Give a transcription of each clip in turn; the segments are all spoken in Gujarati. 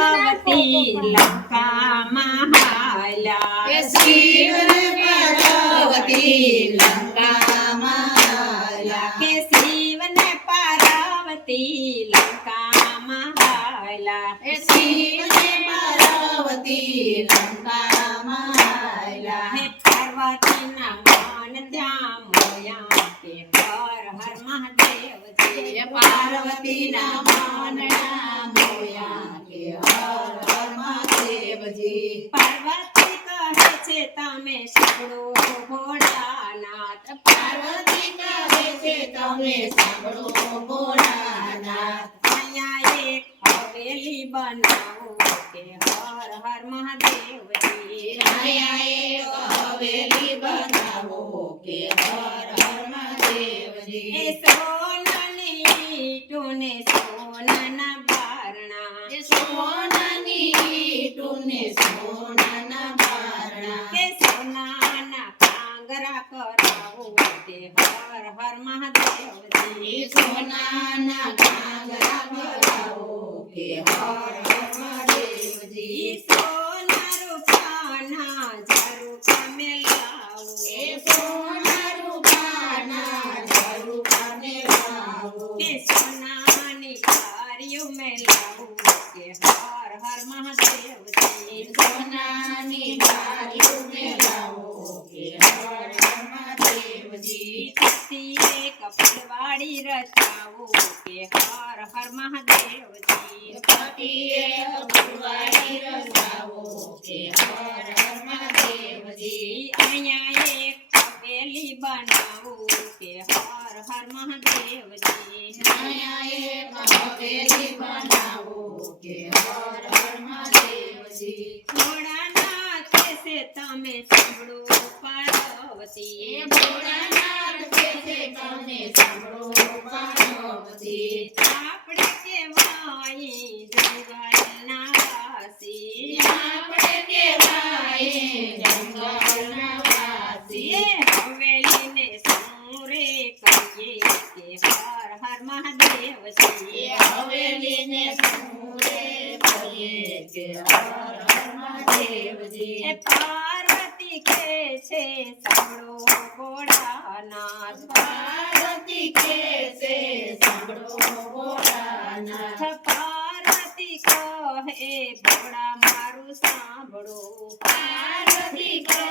પાર્વતી લંકામાં હાલ્યા કે શિવને પાર્વતી લંકામાં હાલ્યા કે શિવને પાર્વતી લંકામાં હાલ્યા કે શિવને પાર્વતી લંકામાં હાલ્યા હે પાર્વતીના મન ત્યાં મોયા કે હર હર મહાદેવજી હે પાર્વતીના મનના મોયા કે હર હર મહાદેવજી પાર્વતી કહે છે તમે સાંભળો ભોળાનાથ પાર્વતી કહે છે તમે સાંભળો ભોળાનાથ અહીંયા એક હવેલી બનાવો કે હર હર મહાદેવજી અહીંયા એક હવેલી બનાવો કે હર હર મહાદેવજી એ સોનાની ઈંટોને સોનાના બારણા એ સોનાની ઈંટોને સોનાના બારણા કે સોનાના કાંગરા કરાવો કે હર હર મહાદેવજી એ સોનાના કાંગરા ભરાવો કે હર હર મહાદેવજી ઈ સોના રૂપાના ઝરૂખા મેલાવો એ સોના રૂપાના ઝરૂખાને લાવો કે સોનાની કારીઓ મેલાવો કે હર હર મહાદેવજી સોનાની ગાડીઓને લાવો કે હર હર મહાદેવજી પતિએ કપડવાળી રચાવો કે હર હર મહાદેવજી પતિએ ફૂલવાડી રચાવો કે હર હર મહાદેવજી અહીંયા એક હવેલી બનાવો કે હર હર મહાદેવજી અહીંયા એક હવેલી બનાવો કે હર હર મહાદેવજી ભોળાનાથ છે તમે સાંભળો પાર્વતી એ ભોળાનાથ કહે છે તમે સાંભળો પાર્વતી આપણે કેવાય જંગલના વાસી આપણે કહેવાય જંગલના વાસી એ હવેલીને સૂરે કરીએ કે હર હર મહાદેવજી એ હવેલીને સૂરે કરીએ કે હર હર મહાદેવજી એ પાર્વતી કે છે સાંભળો ભોળાનાથ પાર્વતી કહે છે સાંભળો ભોળાનાથ પાર્વતી કહે ભોળા મારું સાંભળો પાર્વતી કહે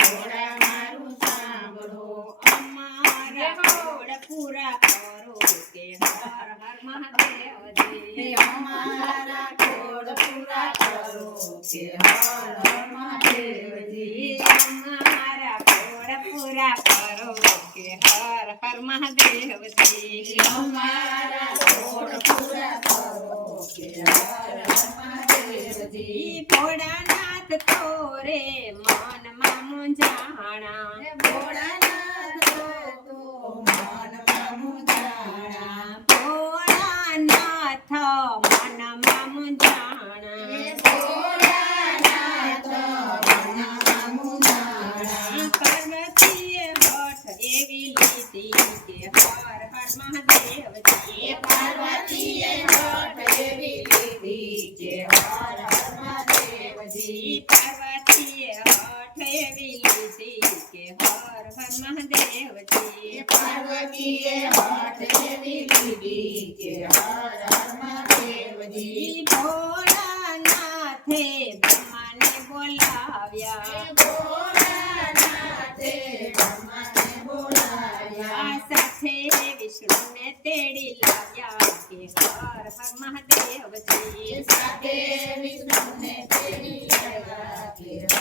ભોળા મારું સાંભળો અમારા ઘોડ પૂરા કરો કે હર હર મહાદેવજી હે અમારા ઘોડ પૂરા કરો કે હર હર મહાદેવજી અમારા ઘોડ પૂરા કરો કે હર હર મહાદેવજી અમારા ઘોડ પૂરા કરો કે હર હર મહાદેવજી ઈ ભોળાનાથ તોરે મનમાં મૂંઝાણા ભોળાનાથ તો મનમાં મૂંઝાણા ભોળાનાથ મનમાં મૂંઝાણા ભોળાનાથ મનમાં મૂંઝાણા પાર્વતીએ હઠ એવી લીધી કે હર હર મહાદેવજી પાર્વતીએ હઠ એવી લીધી કે હર હર મહાદેવજી પાર્વતીએ હઠ એવી લીધી કે હર હર મહાદેવજી પાર્વતીએ હઠ એવી લીધી કે હર હર મહાદેવજી ભોળાનાથે બ્રહ્માને બોલાવ્યા ભોળાનાથે બ્રહ્માને બોલાવ્યા આ સાથે વિષ્ણુને તેડી લાવ્યા કે હર હર મહાદેવજી સાથે વિષ્ણુને તેડી લાવ્યા કે હર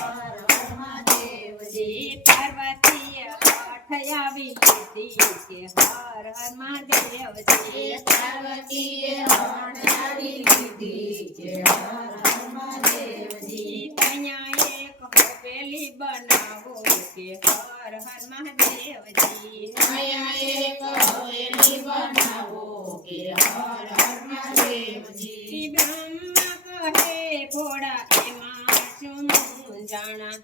હર મહાદેવજી પાર્વતીએ હઠ આવી લીધી કે હર હર મહાદેવજી પાર્વતીએ હઠ આવી લીધી કે હર હર મહાદેવજી અહીંયા એક હવેલી બનાવો કે હર હર મહાદેવજી અહીંયા એક હવેલી બનાવો કે હર હર મહાદેવજી બ્રહ્મા કહે ભોળા એમાં શું મૂંઝાણા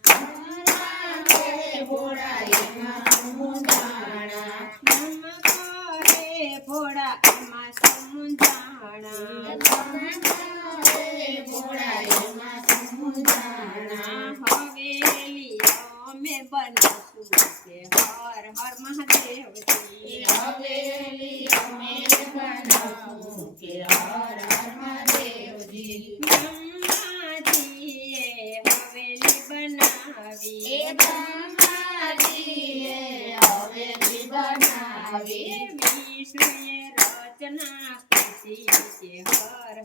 ભોળા એમાં મૂંઝાણા બ્રહ્મા કહે ભોળા એમાં શું મૂંઝાણા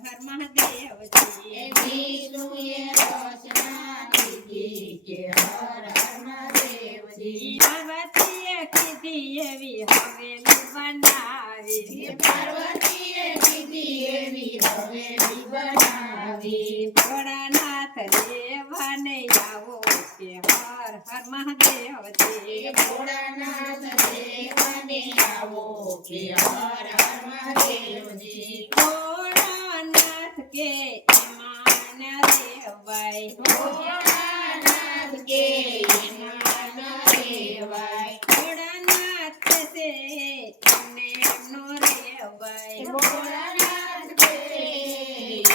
હર મહાદેવજી એ વિષ્ણુએ રચના કીધી કે હર હર મહાદેવજી પાર્વતીએ કીધી એવી હવેલી બનાવી એ પાર્વતીએ કીધી એવી હવેલી બનાવી ભોળાનાથ દેવાને આવો કે હર હર મહાદેવજી એ ભોળાનાથ દેવાને આવો કે હર હર મહાદેવજી ભોળાનાથ કે એમાં ન રેવાય ભોળાનાથ કે એમાં ન રેવાય ભોળાનાથ છે એમને નો રેવાય ભોળાનાથ કે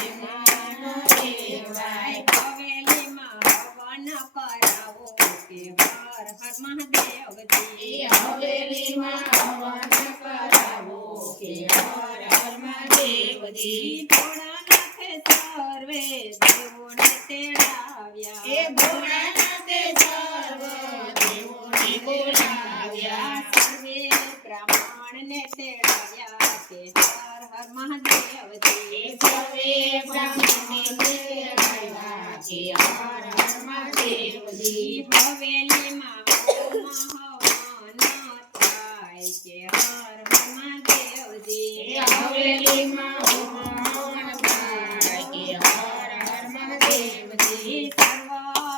એમાં ન રેવાય હવેલીમાં હવન કરાવો કે હર હર મહાદેવજી એ હવેલીમાં હવન કરાવો કે હર હર મહાદેવજી ભોળાનાથે સર્વે દેવોને તેડાવ્યા એ ભોળાનાથે સર્વ દેવોને બોલાવ્યા સર્વે બ્રાહ્મણને તેડાવ્યા કે હર હર મહાદેવજી સર્વે બ્રાહ્મણને તેડાવ્યા કે હર હર મહાદેવજી હવેલીમાં હવન થાય કે હર હર મહાદેવજી એ હવેલીમાં હવન થાય કે હર હર મહાદેવજી સર્વ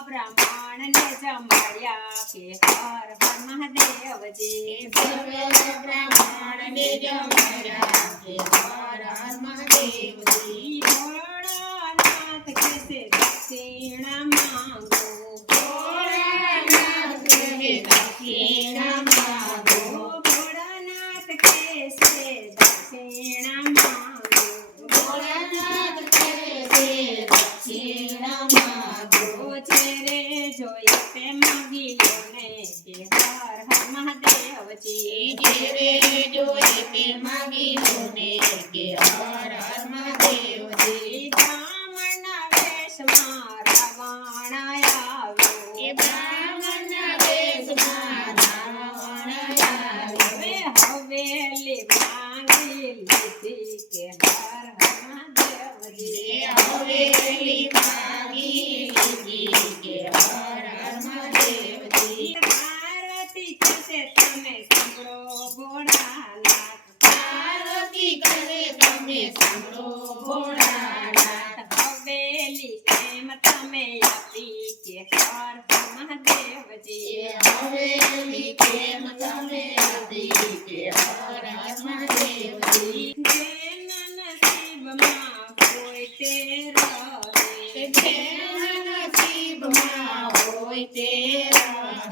બ્રાહ્મણને જમાડ્યા કે હર હર મહાદેવજી સર્વે બ્રાહ્મણને જમાડ્યા કે હર હર મહાદેવજી ભોળાનાથ કેસે દક્ષિણા માંગો ભોળાનાથ દેવે દક્ષિણા માંગો ભોળાનાથ કેસે દક્ષિણા માંગો ભોળાનાથ દેવે દક્ષિણા માંગો છે રે જોઈએ તે માગી લો ને કે હર હર મહાદેવજી ઘેરે જોઈ તે માગી લો ને કે હર હર મહાદેવજી બ્રાહ્મણના વેશમાં રાવણ આવ્યો એ બ્રાહ્મણના વેશમાં રાવણ આવ્યો હવે હવેલી માંગી લીધી કે હર હર મહાદેવજી એ હવેલી માગી લીધી કે હર હર મહાદેવજી આરતી કરશે તમે સાંભળો ભોળાનાથ આરતી કરે તમે સાંભળો ભોળાનાથ હવેલી એમ તમે આપી કે હર હર મહાદેવજી એ હવેલી કેમ તમે આપી કે હર હર મહાદેવજી જેના નસીબમાં હોય તે રહે જેના નસીબમાં હોય તે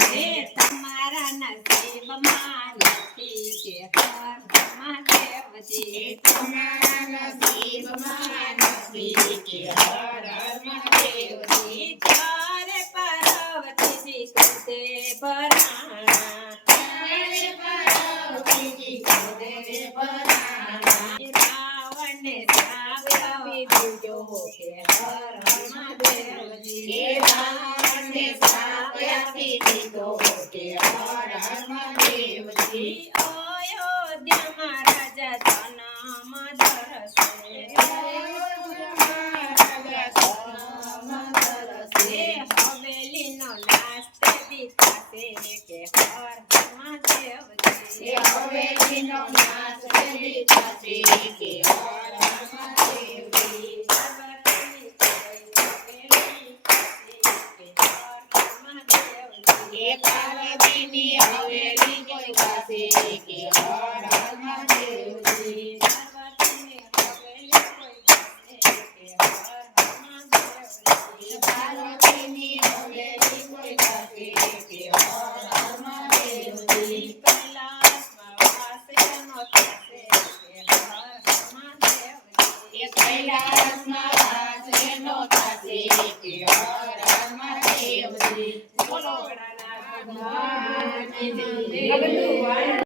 રહે તમારા નસીબમાં નથી કે હર હર મહાદેવજી તમારા નસીબમાં નથી કે હર હર મહાદેવજી ત્યારે પાર્વતીજી કુદે પરાણા તારે પાર્વતીજી કુદે પરાણા રાવણને શ્રાપ આપી દીધો કે હર હર મહાદેવજી એ રાવણને શ્રાપ આપી દીધો કે હર હર મહાદેવજી અયોધ્યામાં રાજા જન્મ ધરશે હવેલીનો નાશ કરી થશે કે હર હર મહાદેવજી એ હવેલીનો નાશ કરી થશે કે હર હર મહાદેવજી પાર્વતીની હવેલી એ પાર્વતીની હવેલી કોઈ પાસે કે હર હર મહાદેવજી પાર્વતીની હવેલી કોઈ પાસે કે હર હર મહાદેવજી એ પાર્વતીની હવેલી કોઈ પાસે કે હર હર મહાદેવજી કૈલાસમાં વાસ એનો થશે કે હર હર મહાદેવજી એ કૈલાસમાં વાસ એનો થશે કે હર હર મહાદેવજી બોલો ભોળાનાથ ભગવાનની જય. ભગવાન